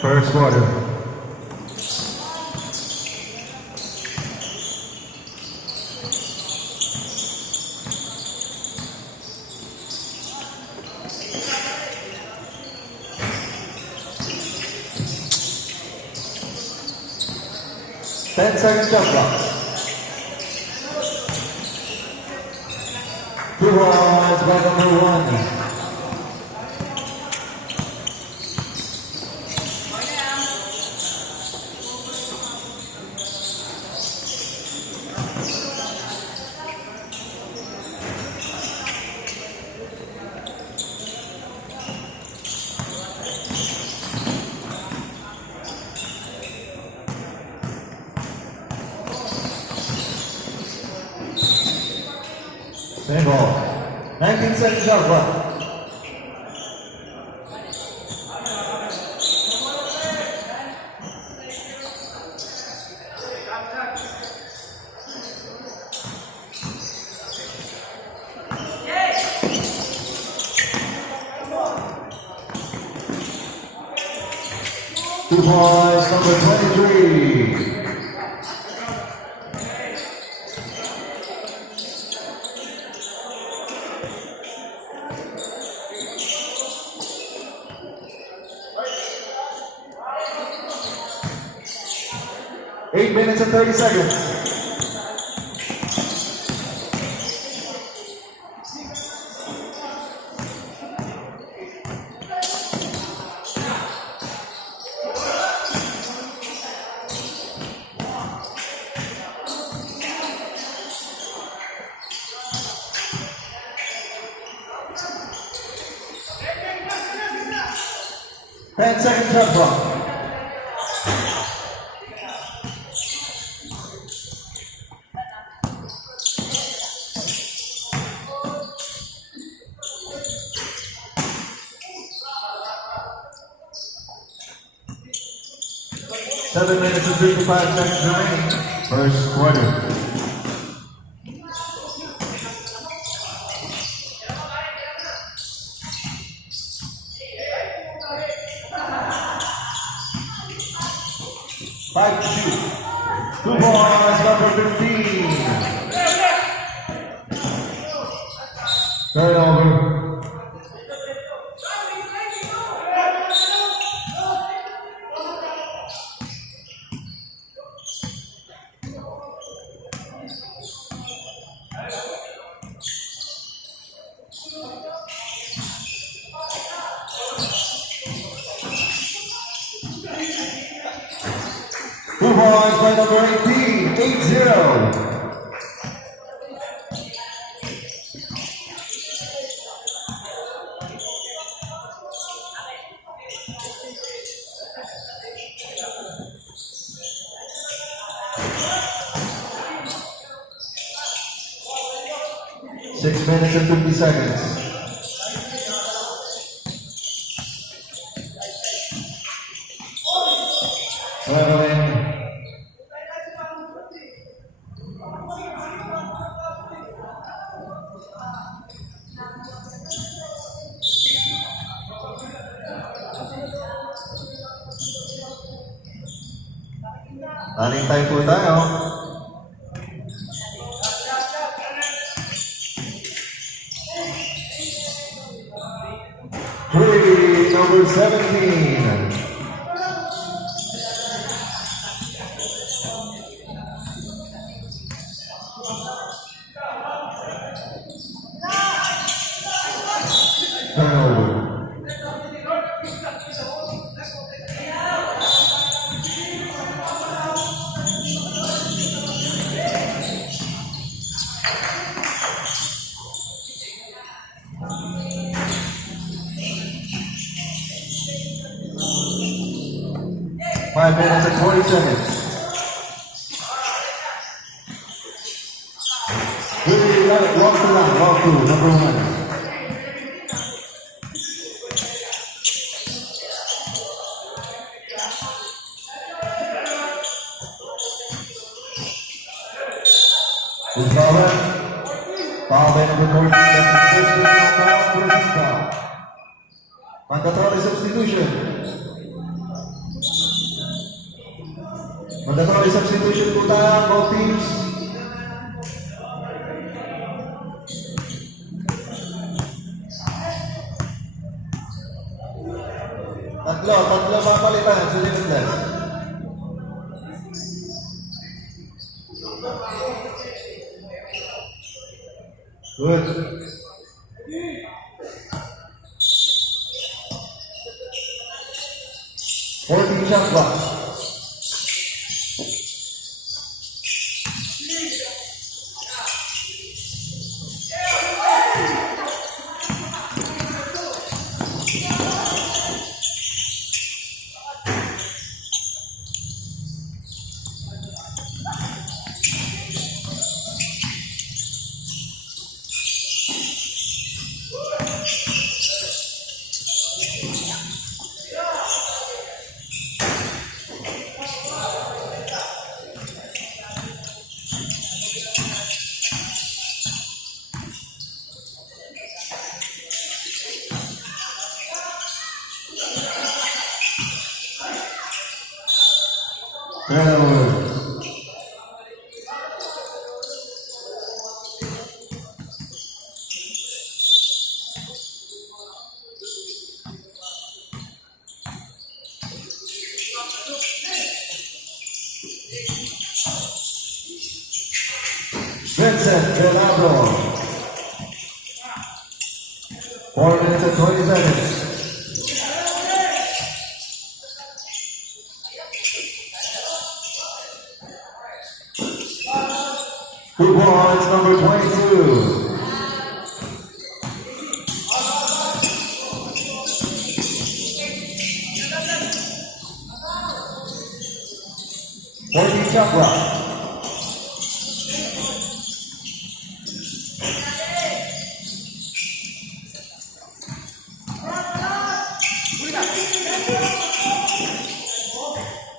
First quarter. Ten-second shot clock. 2 balls by number 1. Same ball. 19 seconds shot clock. Two points, number 23. Eight minutes and 30 seconds. Ten-second shot clock. Seven minutes and 55 seconds remaining. First quarter. Five to shoot. 2 balls, number 15. Turnover. Two balls by number 18, 8-0. Six minutes and 50 seconds. Running time po tayo. Three, number 17. Turnover. 5 minutes and 40 seconds. Really love it. Walk through, number 1. Good foul. Foul by number 14. That's the first personal foul. Mandatory substitution. Mandatory substitution po tayo, both teams. Tatlo papalitan sa limitless. Good. 14 shot clock. Turnover. Vincent Velado. 4 minutes and 20 seconds. Two points, number 22. Forty Chakra.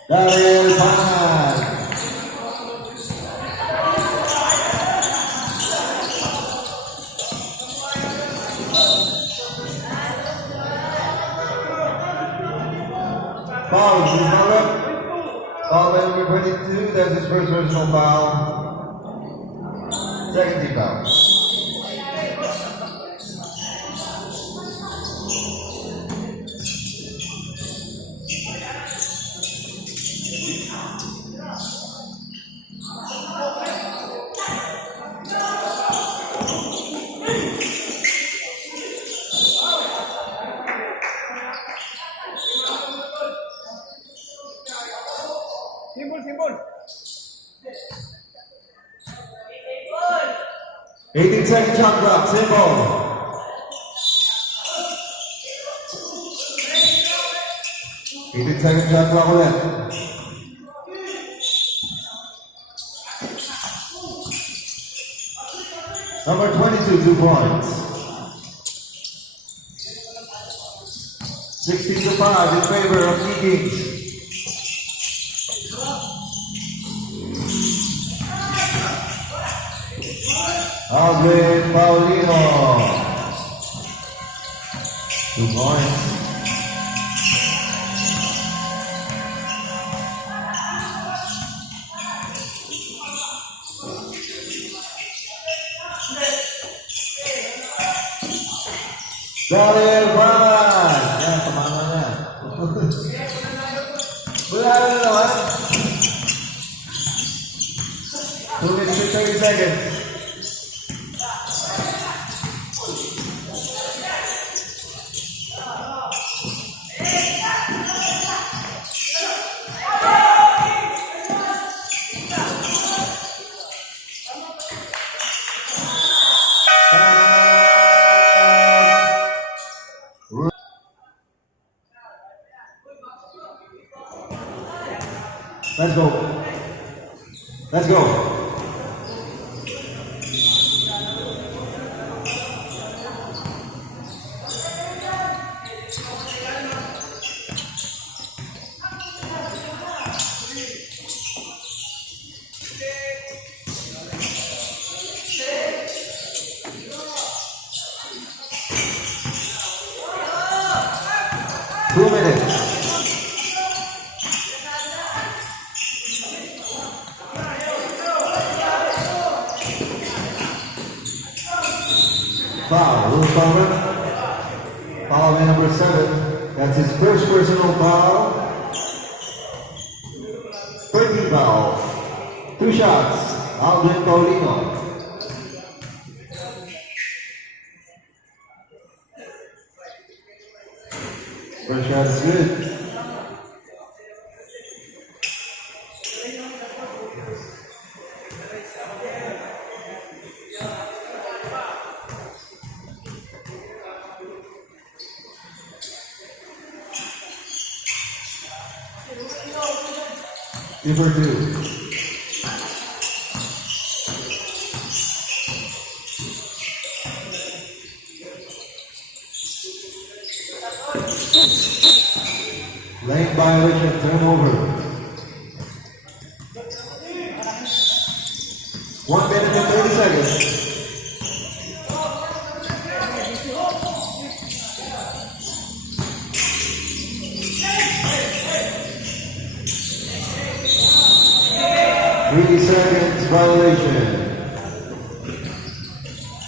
Daryl Pan. Foul, foul by number 22, that's his first personal foul. Second team foul. Simbol. 18-second shot clock, symbol. Second shot clock ulit. Number 22, 2 points. 16-5 in favor of E-Kings. Alvin Paulino. 2 points. Daryl Pan. Yan, tumama na. Wala na naman. 2 minutes and 30 seconds. Let's go. Let's go. Two minutes. Foul. Loose ball run. Foul by number 7. That's his first personal foul. 13 foul. 2 shots. Alvin Paulino. First shot is good. Number 2. Lane violation, turnover. 1 minute and 30 seconds. Seconds violation.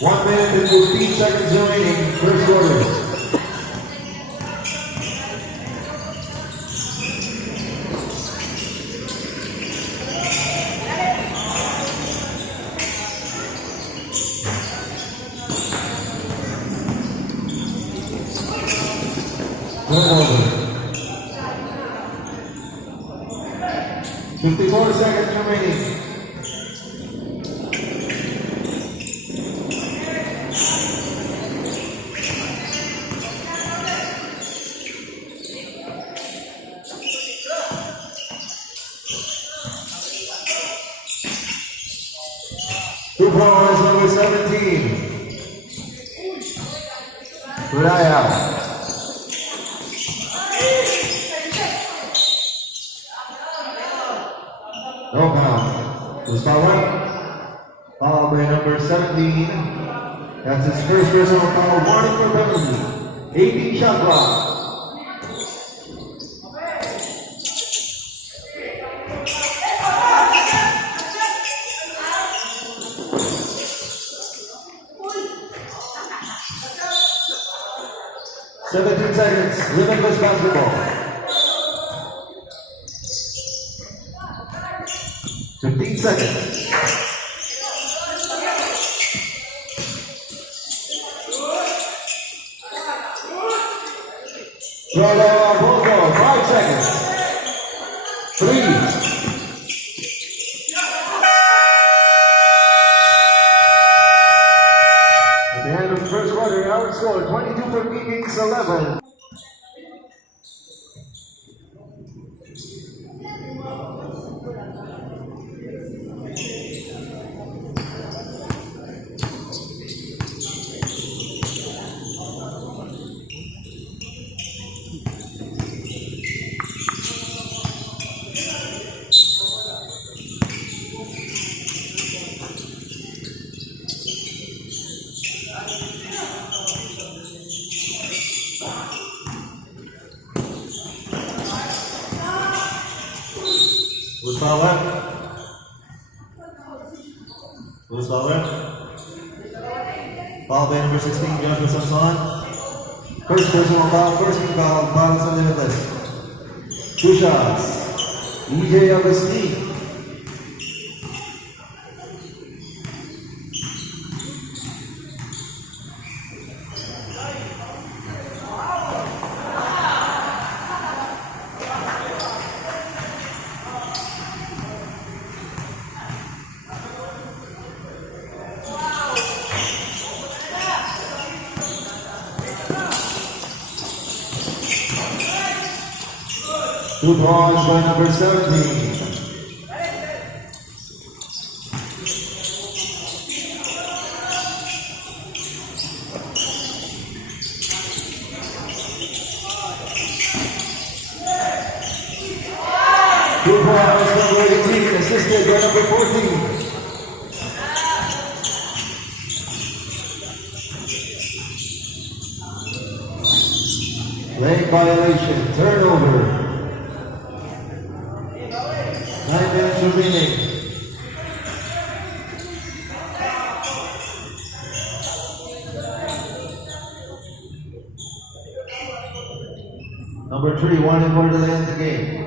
1 minute and 15 seconds remaining. First quarter. Turnover. 54 seconds remaining. Two points, number 17. Raya. No count. Who's foul? Foul by number 17. That's his first personal foul. Warning for penalty. 18 shot clock. Seventeen seconds, limitless basketball. 15 seconds. Bogo, 5 seconds. 3. At the end of the first quarter, our score 22 for Kings, 11. Who's power? Who's power? Foul by number 16, Joshua Samson. First personal foul, first team foul, Balance Unlimited. 2 shots. EJ Agustin. Two points by number 17. Two points by number 18, assisted by number 14. Lane violation, turnover. 9 minutes remaining. number 3, warning for delay in the game.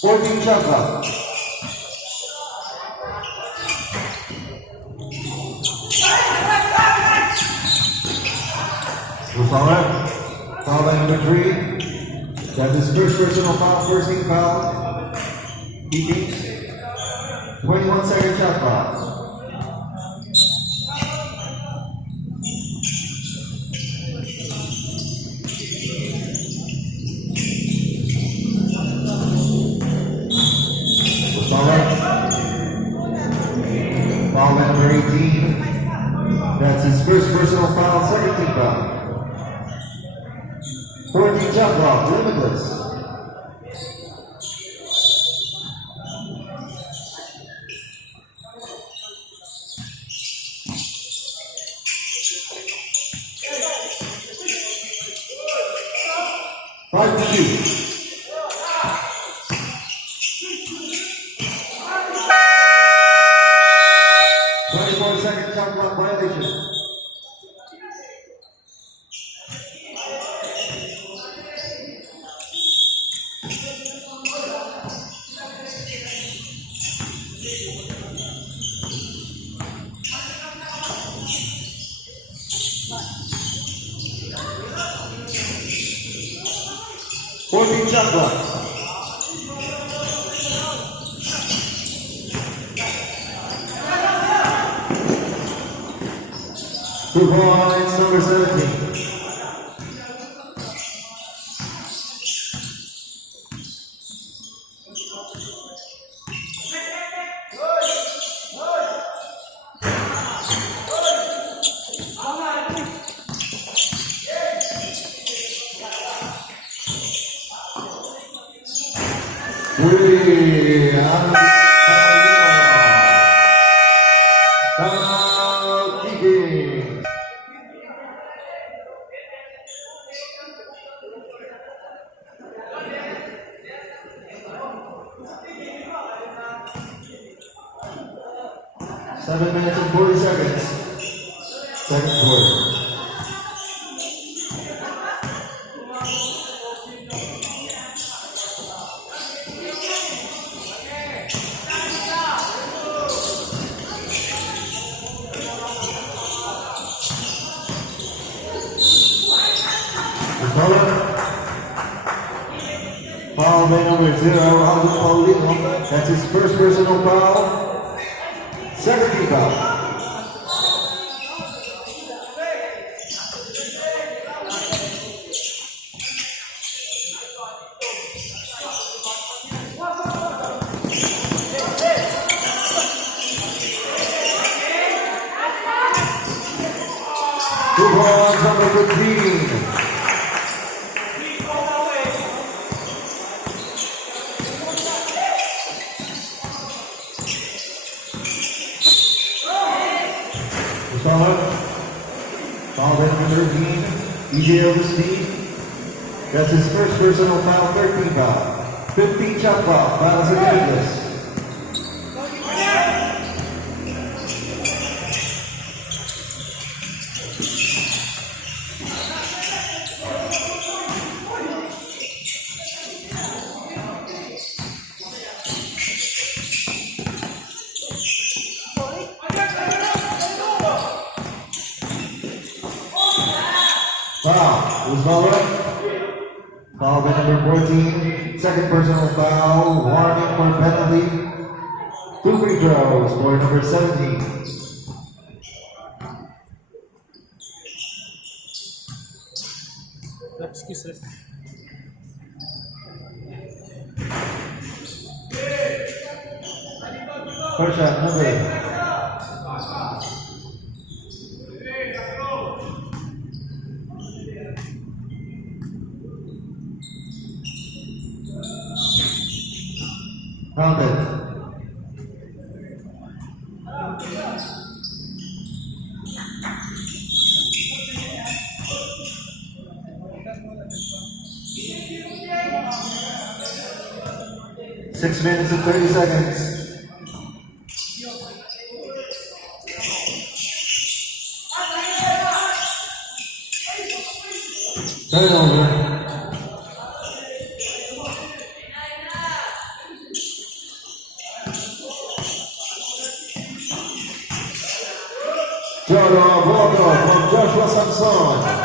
Fourteen shot clock. Foul. Foul by number 3. That's his first personal foul, first team foul. He takes 21-second shot clock. Foul by number 18. That's his first personal foul, second team foul. 14 shot clock, limitless. Five to shoot. Second shot clock violation. Fourteen shot clock. Two points, number 17. Kicking. Seven minutes and 40 seconds. Second quarter. Foul by number 0, Alvin Paulino. That's his first personal foul. Second team foul. Two points, number 15. Foul by number 13, EJ Augustine. That's his first personal foul, 13 foul. 15 shot foul, fouls against this. Foul. Usvala. Foul by number 14. Second personal foul. Warning for penalty. 2 free throws for number 17. Excuse me. First shot, number. Counted. 6 minutes and 30 seconds. Turnover. Jordan Walker from Joshua Samson.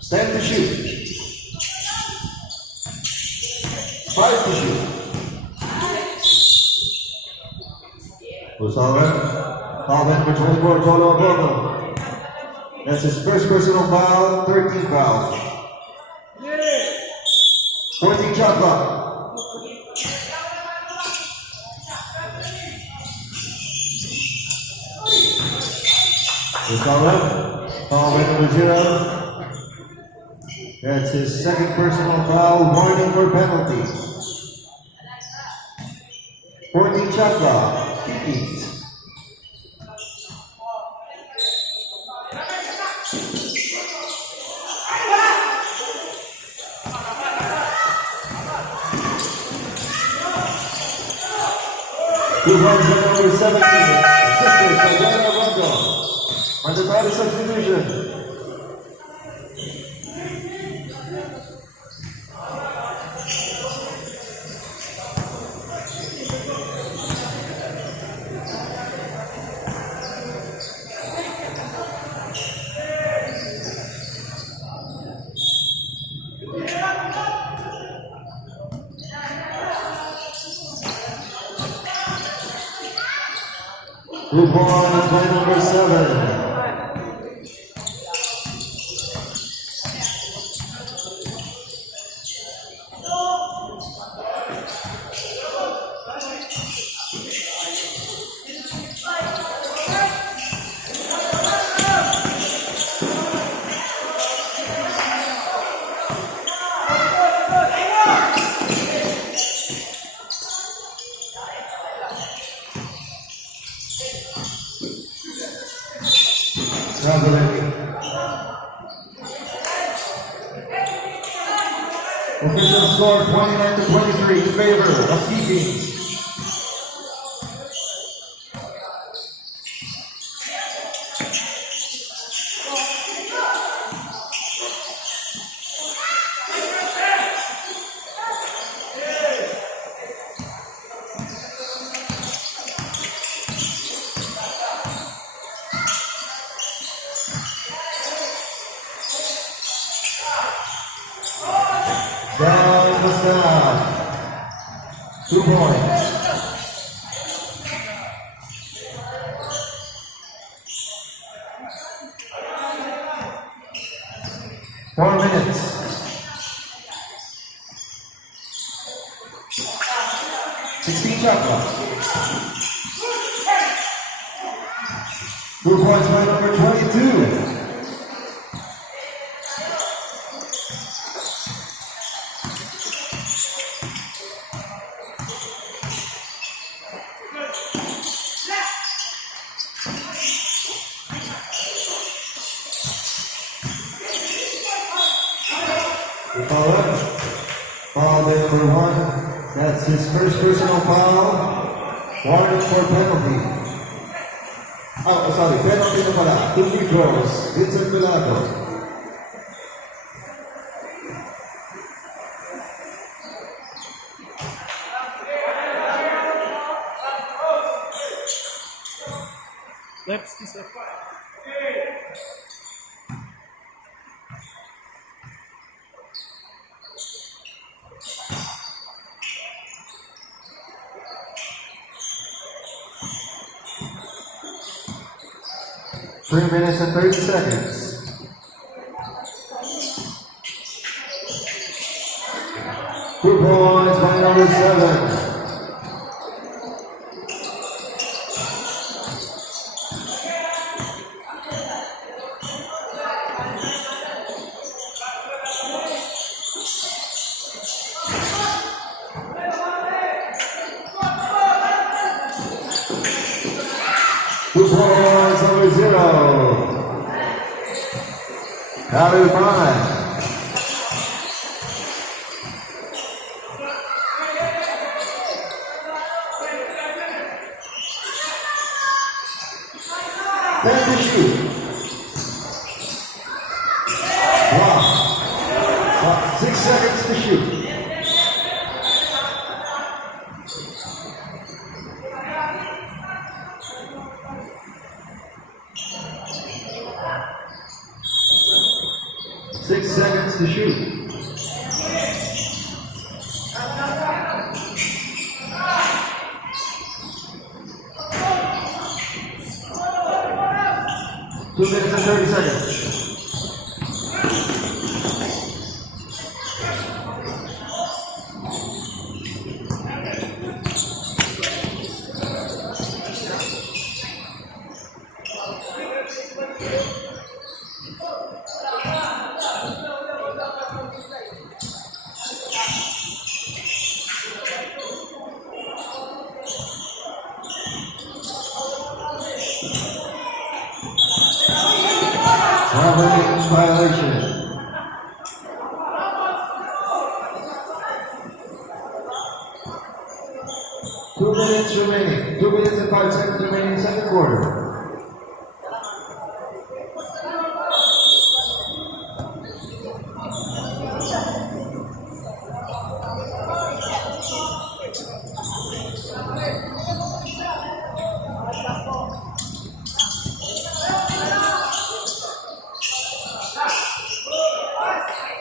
Stand to shoot. 5 to shoot. Usawa. Foul number 24, Jordan Walker. That's his first personal foul, 13 fouls. 14 shot clock. Usawa. Foul number 0. That's his second personal foul, warning for penalty. 14 shot clock. Kiki. Who runs the number 17? Assisted by Diana Rondo. Mandatory substitution. Blue ball is by number 7. Official score 29 to 23 in favor of Kiki. Down the side. 2 points. Four minutes. 16 shot clock. 2 points by number 22. Foul by number 1. That's his first personal foul. Warning for penalty. Oh, sorry, penalty na pala. 2 free throws. Vincent Pilato. Let's see. 3 minutes and 30 seconds. Two points by number 7. points, number 0. Value 5. Then to shoot. 6 seconds to shoot. To shoot. Two minutes and 30 seconds. Violation. 2 minutes remaining. 2 minutes and 5 seconds remaining, second quarter.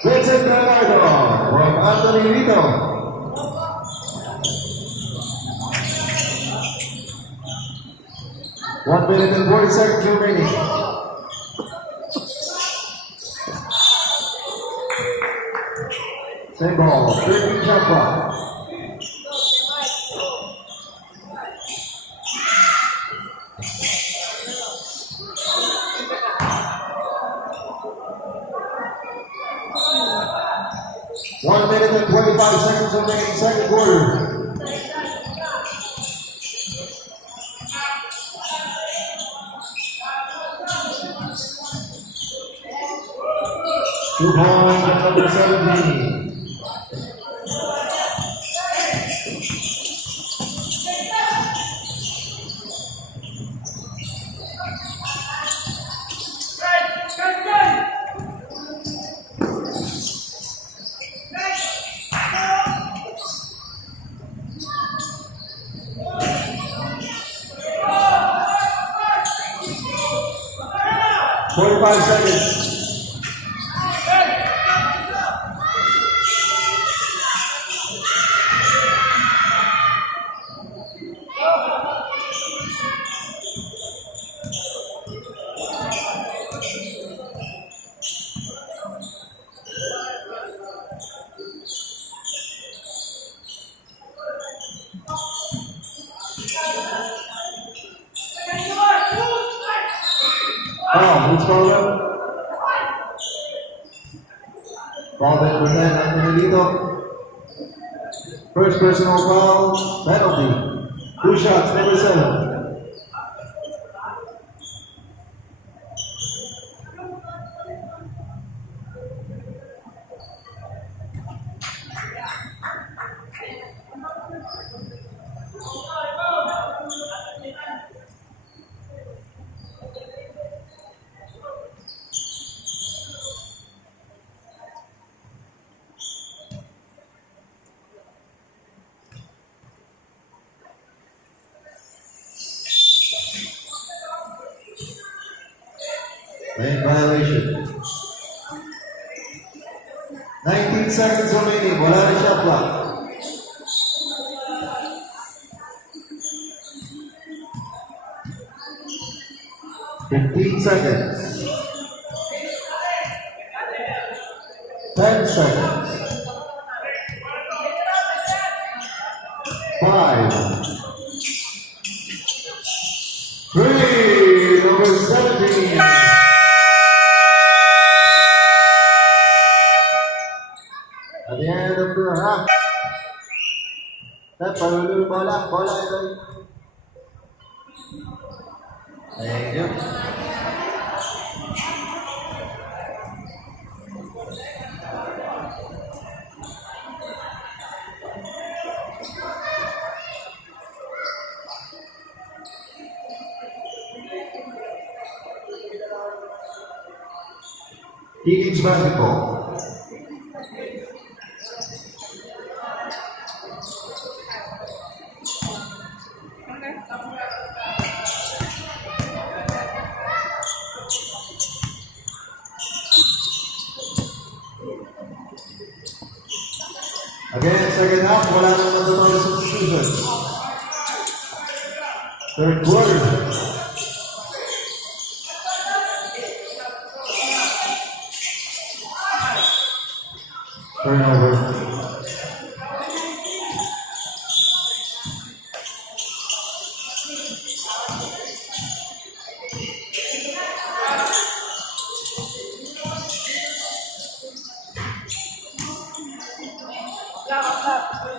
Vincent Gallardo from Anthony Vito. One minute and 40 seconds remaining. Same ball, 13 shot clock. One minute and 25 seconds remaining, second quarter. Two points at number 17. Forty-five seconds. Who's called up? Ball that was then Anthony Vito. First personal foul, penalty. 2 shots, number 7. Lane violation. 19 seconds remaining. Wala na shot clock. seconds. 10 seconds. 5. 3. Number 17. At the end of the half. Palulu bola ito. Thank you. Kings basketball. Again, second half, wala nang matutulog substitution. Third quarter. Turnover.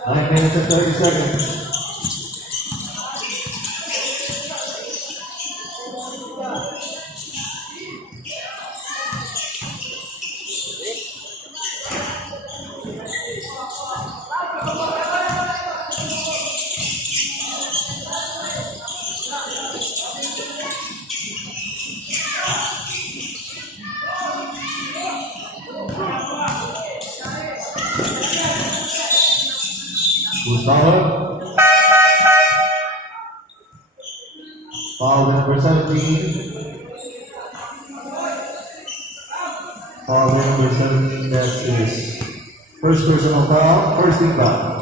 Nine minutes and 30 seconds. Gustavo. Foul number 17. Foul number 17, that is first personal foul, first team foul.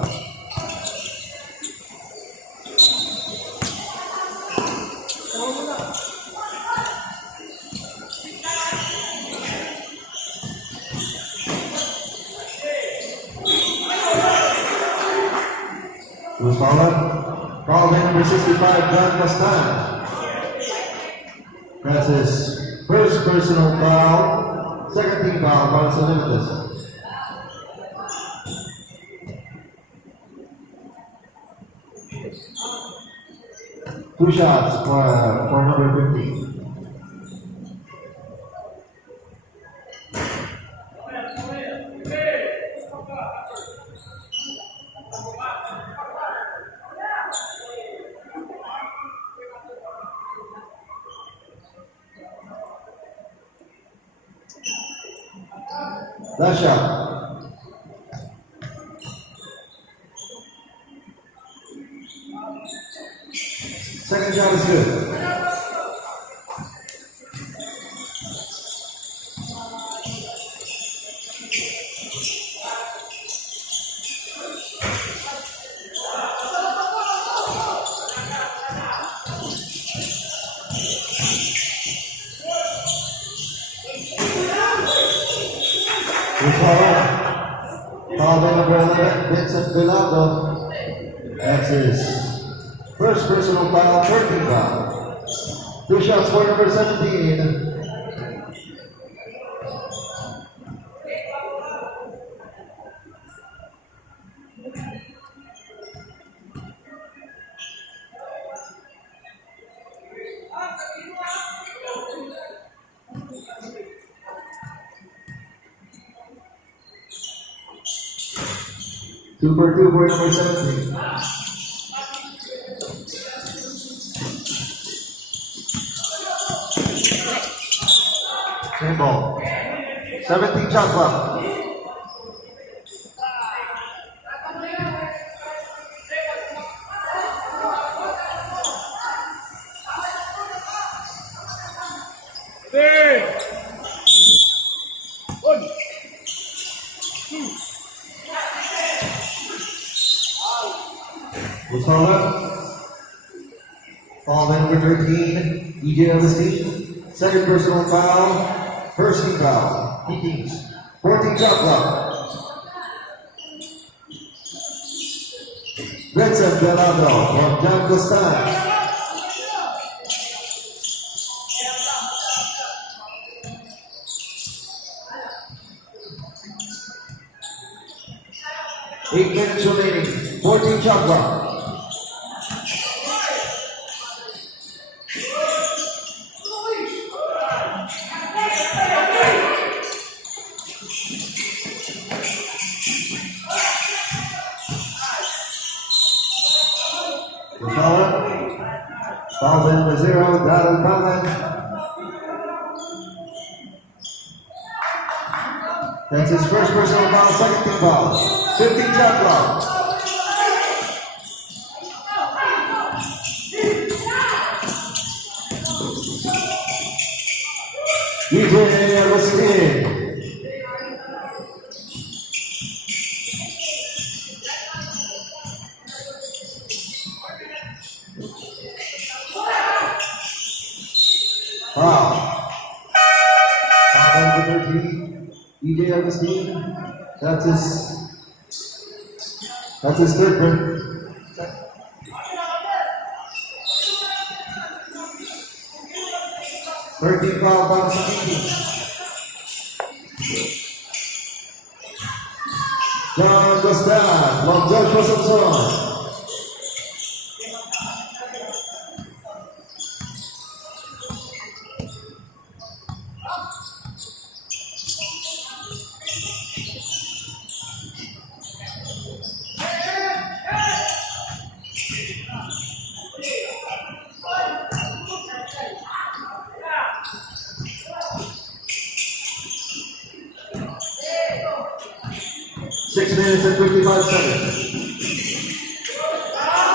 Who's fouled? Foul number 65, John Castan. That's his first personal foul, second team foul, para sa Limitless. Two shots for number 15. Last shot. Second shot is good. Foul number 11, Vincent Velado. That's his first personal foul, 13 foul. Two shots for number 17. Two for number 17. Same ball. 17 shot clock. Foul number 13, EJ Augustine. Second personal foul, first team foul. Kings. 14 shot clock. Vincent Velado from John Castan. Eight minutes remaining. 14 shot clock. Foul number 0, Darren Bowman. That's his first personal foul, second team foul. 15 shot clock. DJ Agustin. Wow. Foul number 13, DJ Agustin. That's his third break. Thirteen foul bounce to John Gostan from Joshua Samson. Six minutes and 55 seconds.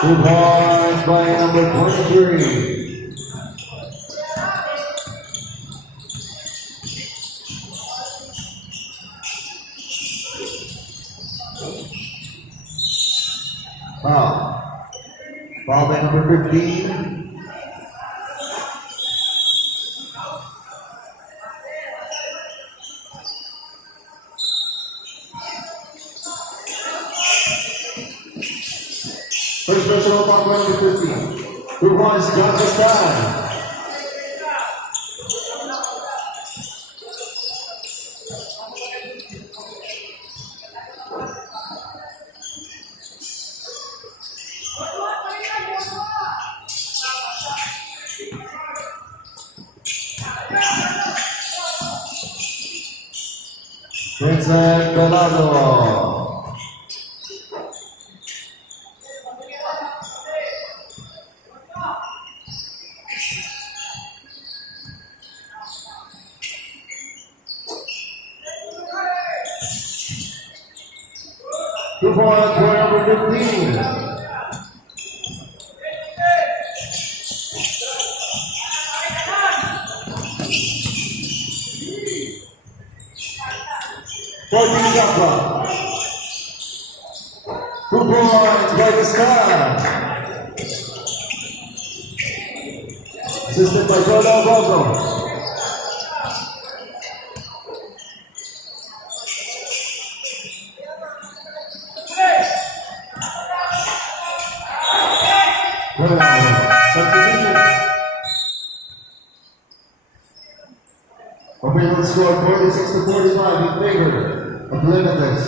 2 points by number 23. Foul. Foul by number 15. First personal foul by number 15. 2 points, John Gostan. Vincent Velado. Two points for number 15. Shot clock. 2 points by Gostan. Assisted by Jordan Bogo. Substitution. Opinion score 46 to 45 in favor of Limitless.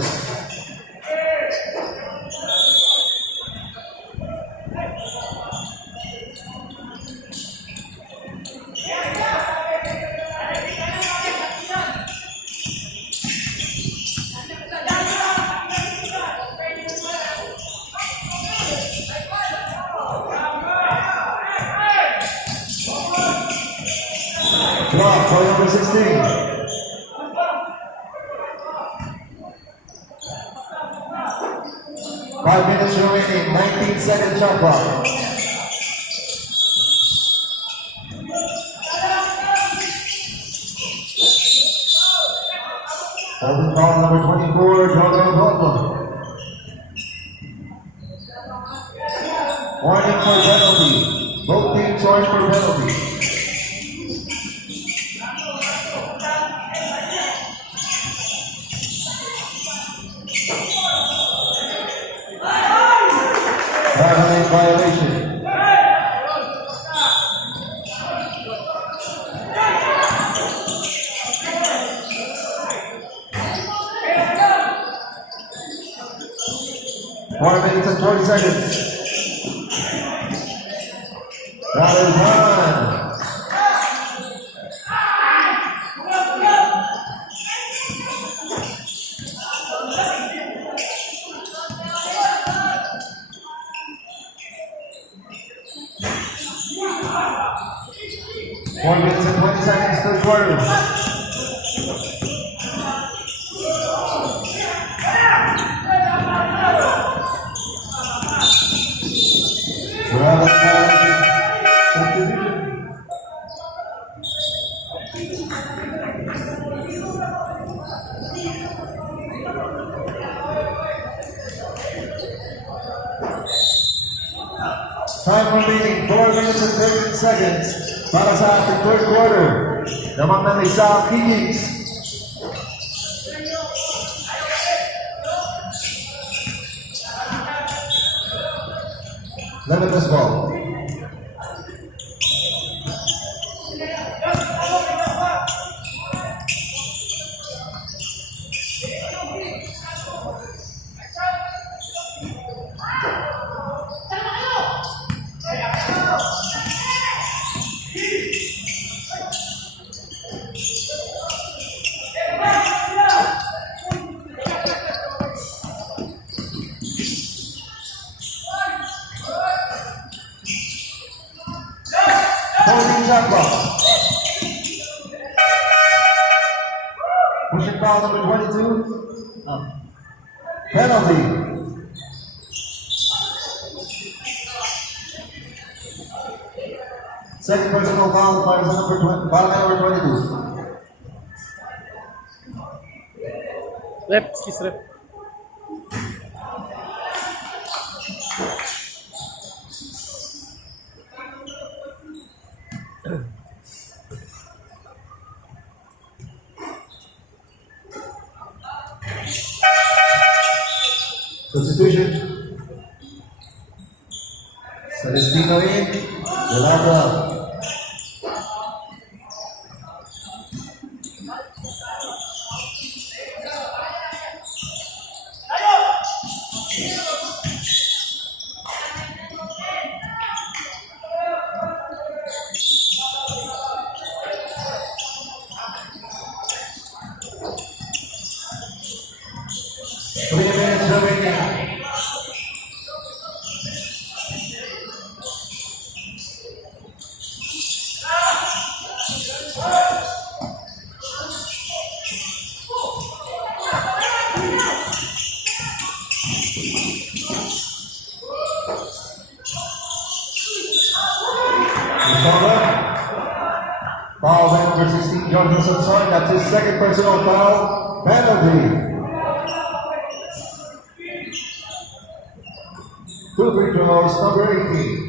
Block by number 16. Five minutes remaining, 19-second shot clock. Holding foul number 24, Jordan Bogo. Warning for penalty. Both teams warning for penalty. Traveling violation. Four minutes and 40 seconds. That is one. quarter. Travel substitution. Time remaining 4 minutes and 13 seconds para sa ating third quarter. Namang ng isang Kikings. Limitless ball. Shot clock. Pushing foul number 22. Penalty. Second personal foul by number 22. Rep, skis rep. Substitution. Celestino in. Delata. Three minutes remaining. Foul by number 16, Jordan Samson. That's his second personal foul. Penalty. 2 free throws, number 18.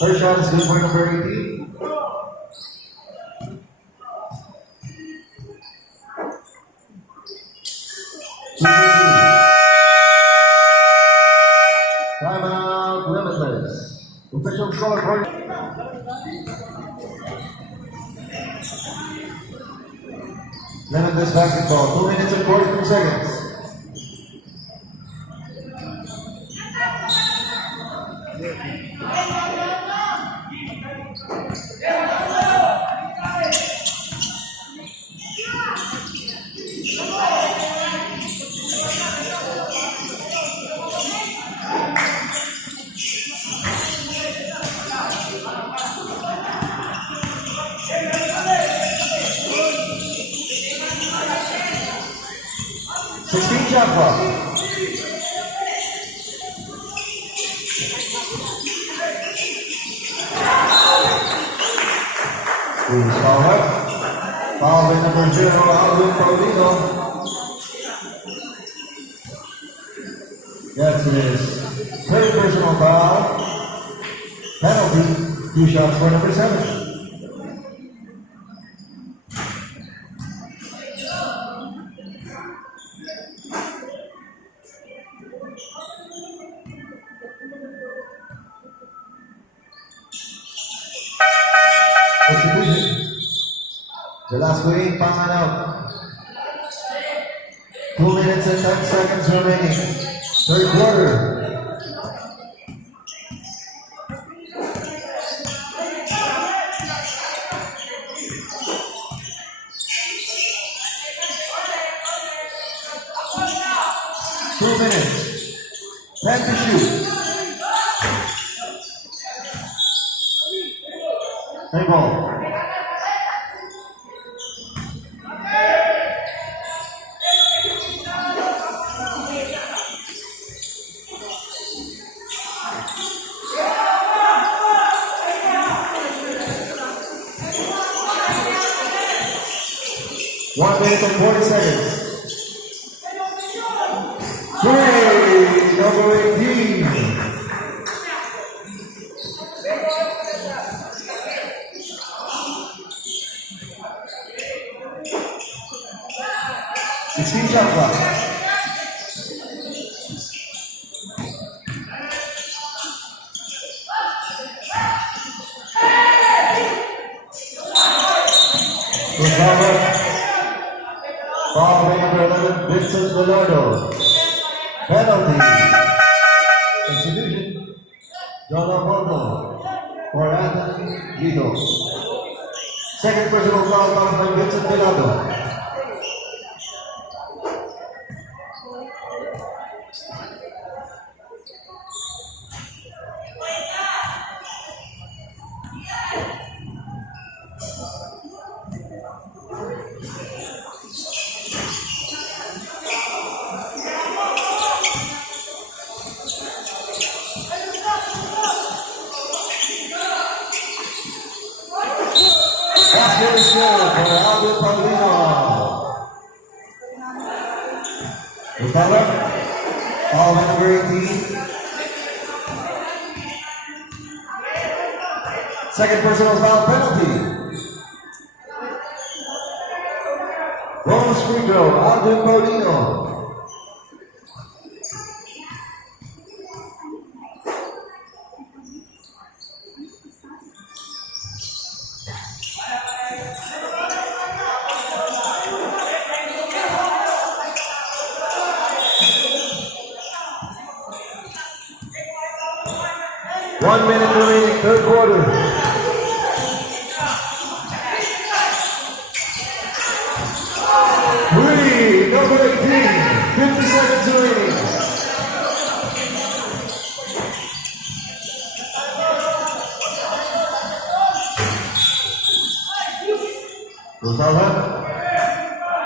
First shot is good for number 18. Timeout, limitless. Official score for Limitless basketball. 2 minutes and 42 seconds. Shot clock. Please foul up. Foul by number 0, Alvin Paulino. That's his third personal foul. Penalty. 2 shots for number 7. The last wave, Pangan out. 2 minutes and 10 seconds remaining. Third quarter. minutes. 10 to shoot. Play ball. One minute and 40 seconds. Three, number 18. Shot clock. Foul by number 11, Vincent Velardo. Penalty. Substitution. John Alfonso for Anthony Guido. Second personal foul by Vincent Velardo. Basket is good for Alvin Paulino. Recover. Foul by number 18. Second personal foul penalty. Bonus free throw, Alvin Paulino. One minute remaining, third quarter. Three, number 18, 50 seconds remaining. Rosales.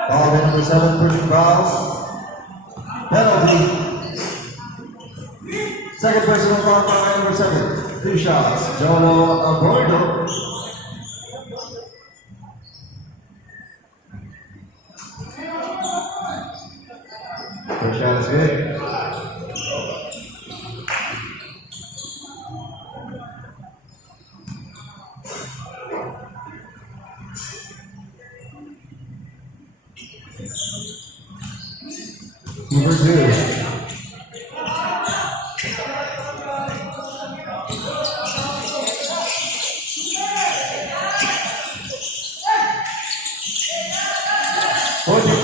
Foul by number 7, personal foul. Penalty. Second personal foul by number 7. 2 shots. Jolo Abordo. First shot is good. Number 2.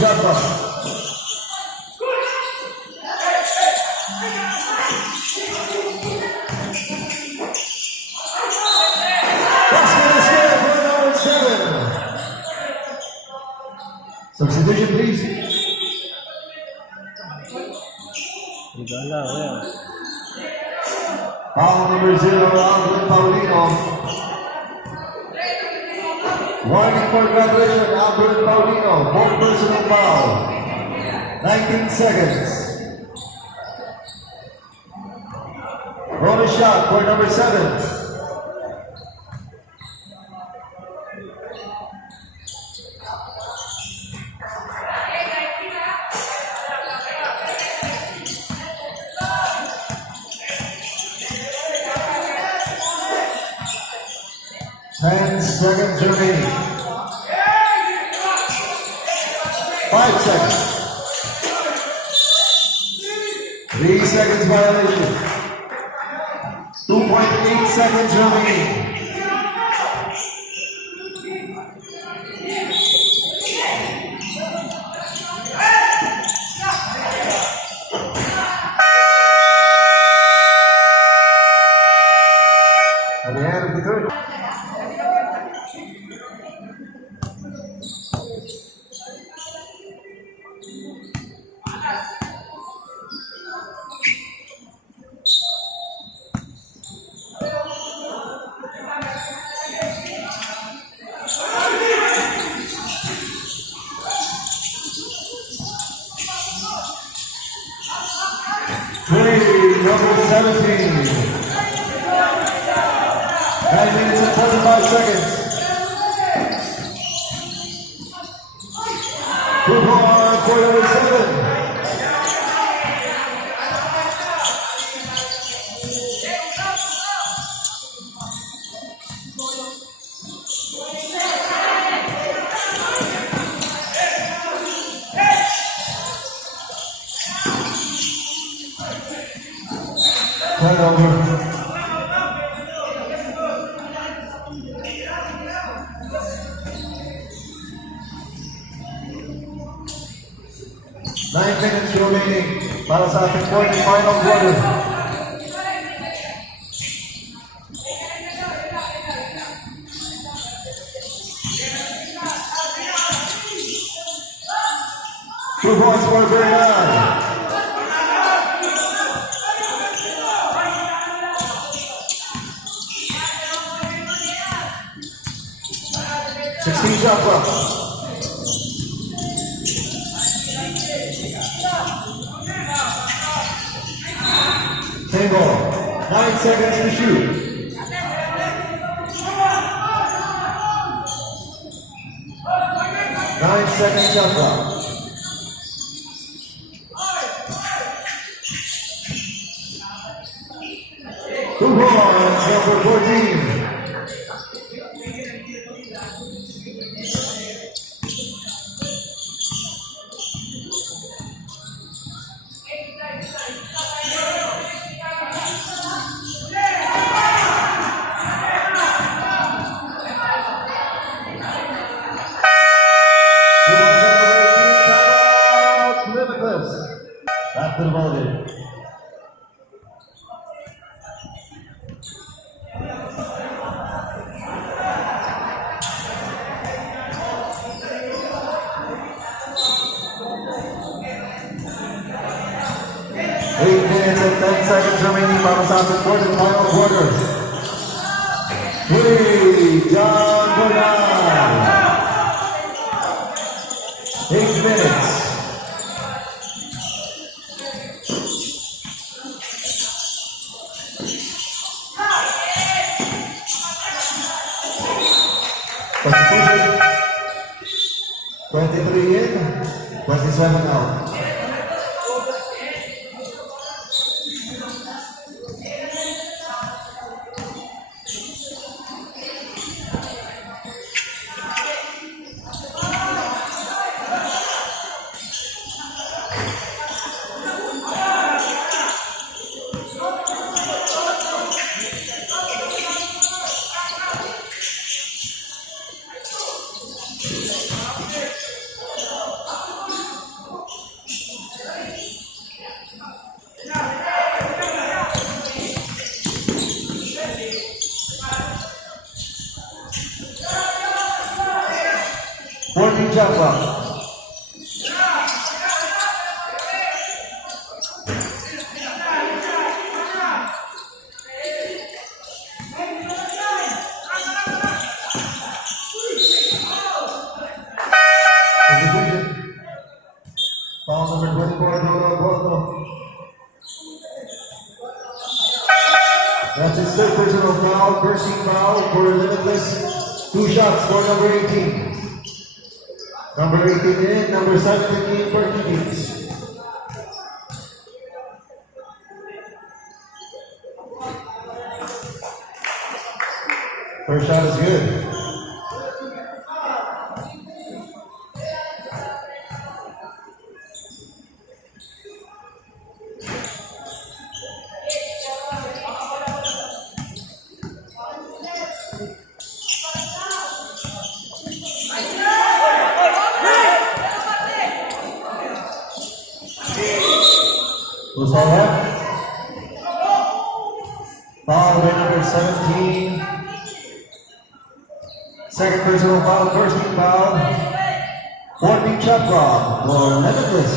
Jumper. Substitution, please. Foul number 0, Alvin Paulino. Warning for graduation, Alvin Paulino. 4 personal foul. 19 seconds. Bonus shot for number 7. Seconds remaining. 5 seconds. 3 seconds violation. 2.8 seconds remaining. At the end of the third. 17. 9 minutes and 45 seconds. Two points for number 7. Turnover. Nine minutes remaining para sa ating fourth and final quarter. Two points for Bernard. Shot clock. Single. 9 seconds to shoot. Nine-second shot clock. Two points, number 14. Back to the ball game. Eight minutes and 10 seconds remaining para sa ating fourth and final quarter. John Bernard. 8 minutes. Substitution. 23 in, 27 out. Working shot clock. Foul number 24, Dodo Porto. That's his third personal foul, first team foul for Limitless. 2 shots for number 18. Number 18 in, number 17 for Kings. First shot is good. Who's all right? Foul by number 17. Second personal foul, first team foul. 14 shot clock for Limitless.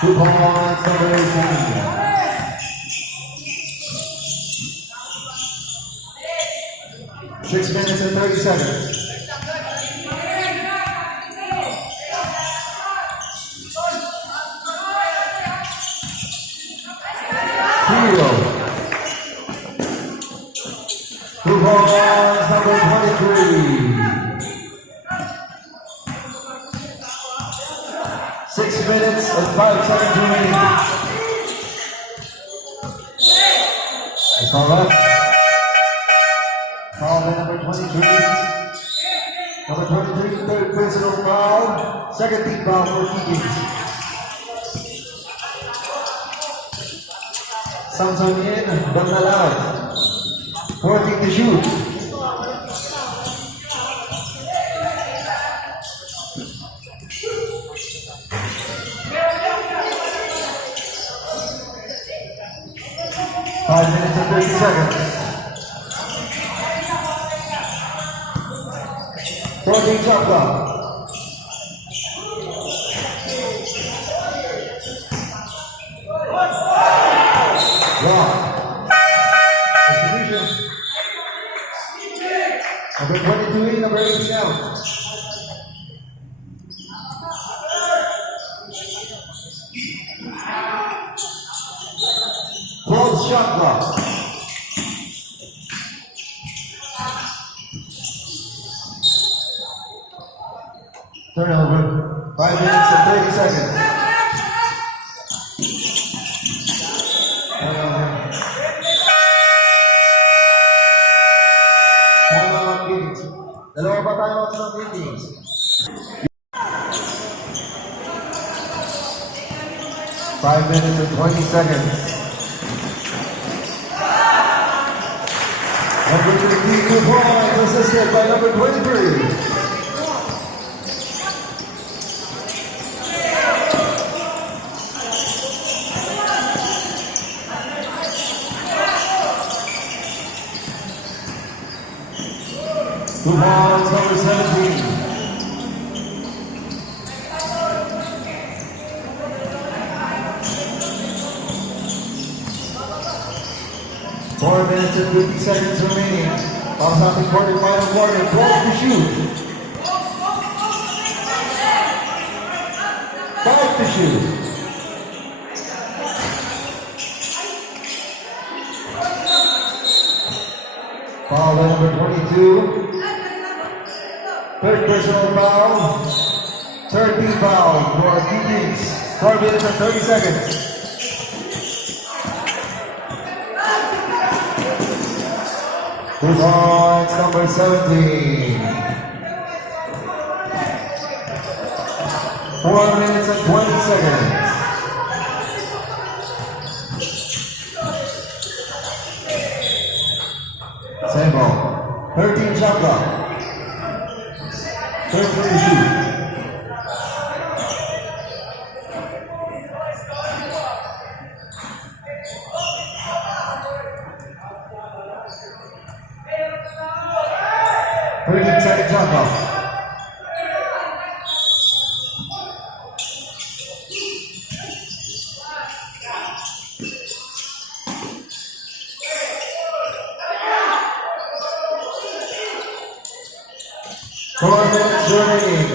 Two points, number 18. 6 minutes and 30 seconds. Hero. Who holds number 23. 6 minutes and 5 seconds remaining. That's all right. Foul by number 23. Number 23, third personal foul. Second team foul for Kikins. Samsung in, but not out. 14 to shoot. Five minutes and 30 seconds. 14 shot clock. Wow. Distribution. Number 22 in, number 18 out. Close shot clock. Turnover. 5 minutes and 30 seconds. Timeout Kings. Dalawa pa timeouts ng Kings. Five minutes and 20 seconds. Number 22 points assisted by number 23. Two points, number 17. Four minutes and 50 seconds remaining. Para sa ating quarter-final quarter, 12 to shoot. 5 to shoot. Foul by number 22. Third personal foul. Third team foul for Kikins. 4 minutes and 30 seconds. Two points, number 17. 4 minutes and 20 seconds. Same ball. 13 shot clock. 13 to shoot. Second shot clock. Four minutes remaining.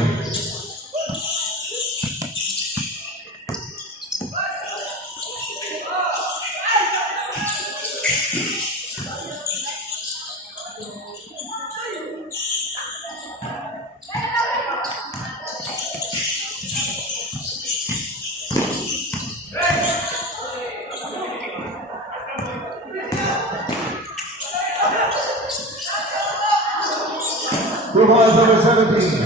Two points, number 17.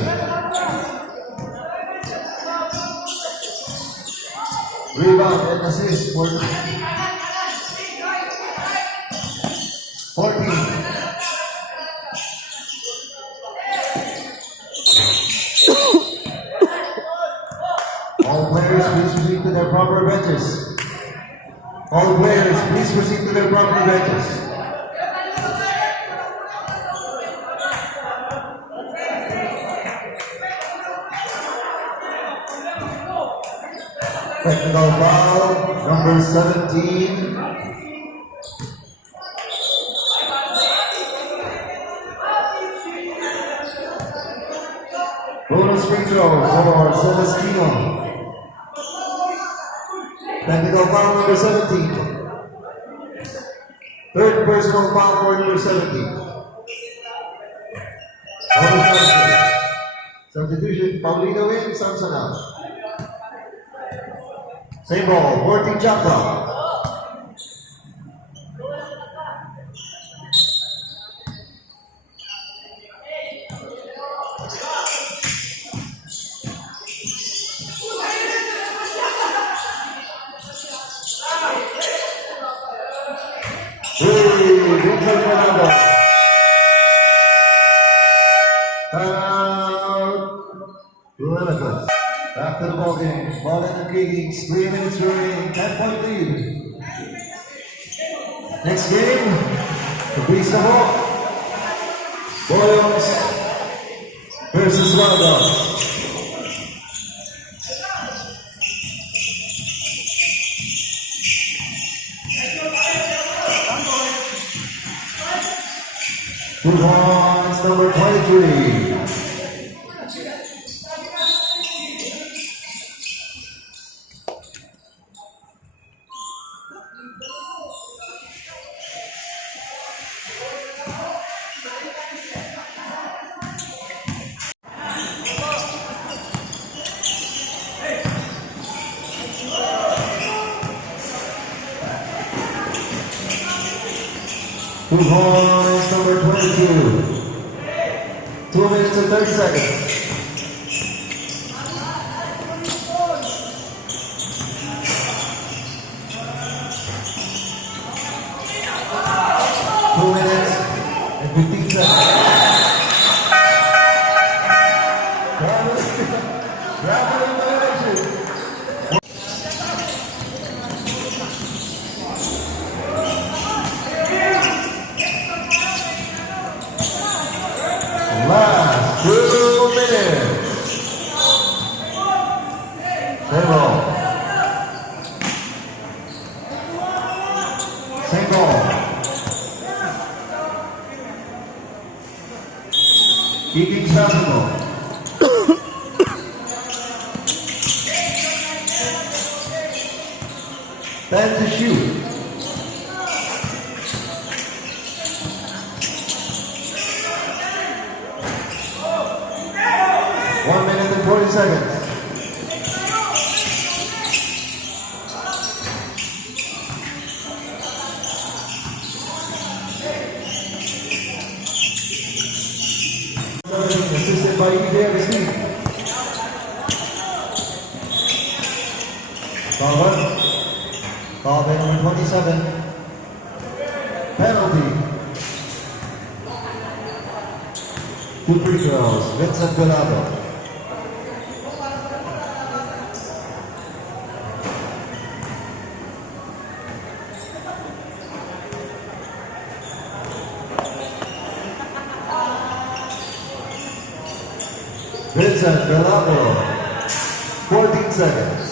Rebound and assist for 14. All players, please proceed to their proper benches. All players, please proceed to their proper benches. Technical foul, number 17. Bonus free throw for Celestino. Technical foul number 17. Third personal foul for number 17. Bonus basket. Substitution, Paulino in, Samson out. Same ball, 14 shot clock. Vincent Fernando. Timeout. Limitless. Back to the ball game. Ball in the Kings. 3 minutes remaining. 10-point lead. Next game. The Beast of Hope. Boyles versus Wild. Two points, number 23. Two points, number 22. 2 minutes and 30 seconds. Two minutes and 15 seconds. Rapid elimination. Last 2 minutes. Same ball. Same ball. Keeping Santo. Then to shoot. One minute and 40 seconds. Assisted by E.J. Agustin. Foul number 27. Penalty. Two free throws. Vincent Gallardo. Vincent Gallardo. 14 seconds.